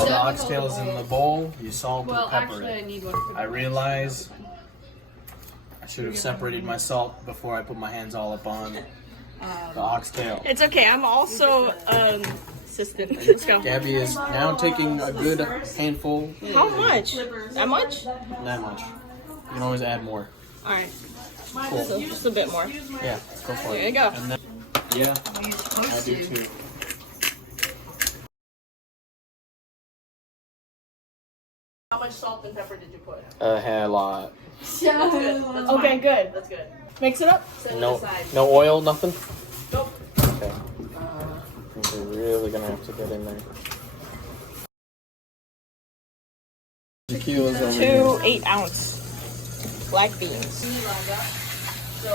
Once the oxtail is in the bowl, you salt and pepper it. I realize I should have separated my salt before I put my hands all up on the oxtail. It's okay. I'm also assistant. Let's go. Gabby is now taking a good handful. How much? That much? That much. You can always add more. All right. Cool. So just a bit more. Yeah, go for it. There you go. And then, yeah, I do too. How much salt and pepper did you put? I had a lot. That's good. That's okay, good. That's good. Mix it up. No oil, nothing? Nope. Okay. I think we're really gonna have to get in there. The kilos over 2 here. 8-ounce black beans. So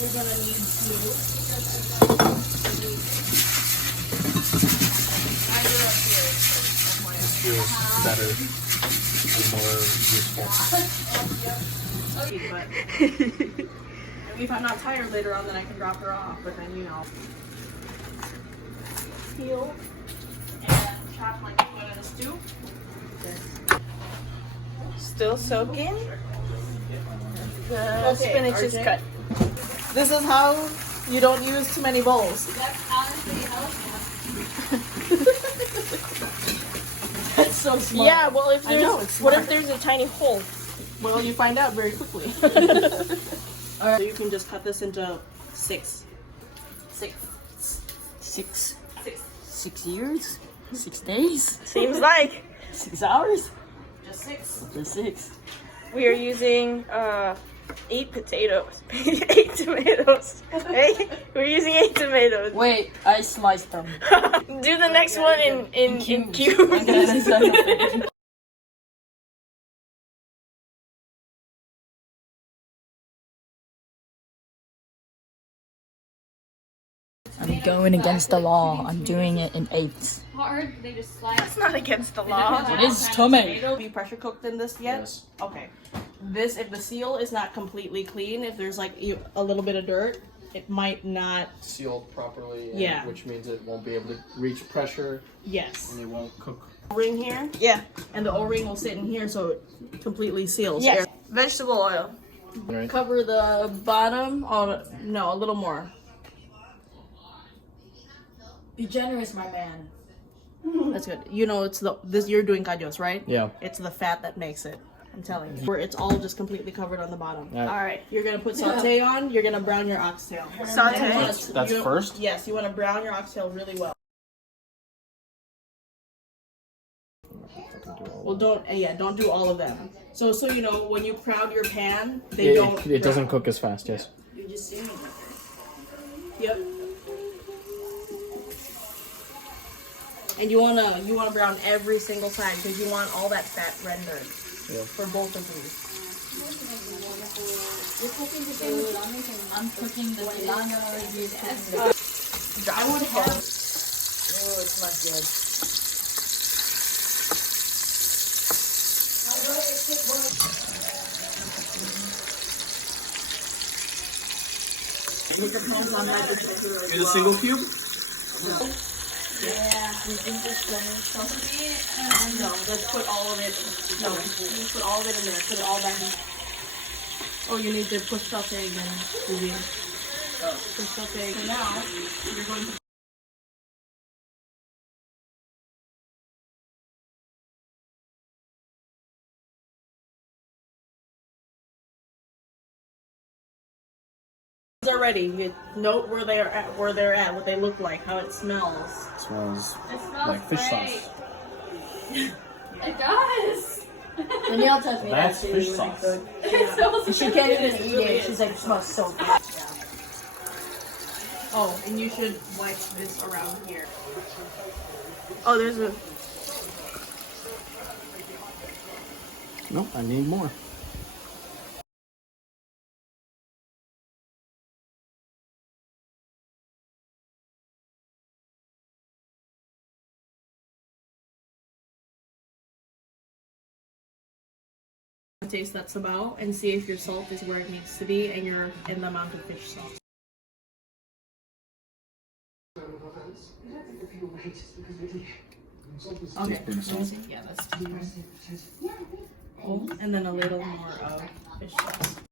we're gonna need This feels better and more useful. if I'm not tired later on, then I can drop her off. But then, you know, peel and chop like you would in a stew. Still soaking. The spinach is cut. This is how you don't use too many bowls. That's honestly That's so smart. Yeah, well, if there's what if there's a tiny hole? Well, you find out very quickly. All right, so you can just cut this into 6 years? 6 days? Seems like 6 hours? just 6. Just 6. We are using 8 potatoes, 8 tomatoes. Hey, we're using 8 tomatoes. Wait, I sliced them. Do the next one in cubes. I'm going against the law. I'm doing it in 8s. Hard, they just slide. That's not against the law. It is tomato. Have you pressure cooked in this yet? Yes. Okay. This, if the seal is not completely clean, if there's like a little bit of dirt, it might not. Sealed properly, Yeah. which means it won't be able to reach pressure Yes. and it won't cook. O-ring here. Yeah. And the O-ring will sit in here so it completely seals. Yes. Air. Vegetable oil. Right? Cover the bottom. Oh no, a little more. Be generous, my man. That's good. You know, it's this you're doing Cadyos, right? Yeah. It's the fat that makes it. I'm telling you. Where it's all just completely covered on the bottom. All right. You're gonna put sauté on. You're gonna brown your oxtail. That's first? Yes. You want to brown your oxtail really well. Well, don't do all of them. So you know, when you crowd your pan, It doesn't cook as fast. Yes. You just see me. Yep. And you wanna brown every single side because you want all that fat rendered for both of these. You're cooking the food. I'm cooking the tilanga. I would have. Oh, it smells good. It depends on that. In a single cube? Yeah, we think this is No, let's put all of it. No, let's put all of it in there. Put it all back in. Oh, you need to push sauté again, Vivian. Push sauté again. So now, you're going to. Are ready. You note where they're at, what they look like, how it smells. It smells It smells like fish great. sauce. It does. Danielle tells me That's that too. fish when I sauce. cook. It smells She can't even eat it. She's like, it smells so good. Oh, and you should wipe this around here. Oh, there's a. Nope, I need more. Taste that sabao and see if your salt is where it needs to be and you're in the amount of fish sauce. Okay. Teaspoon of salt. Yeah, that's 2. Oh, and then a little more of fish sauce.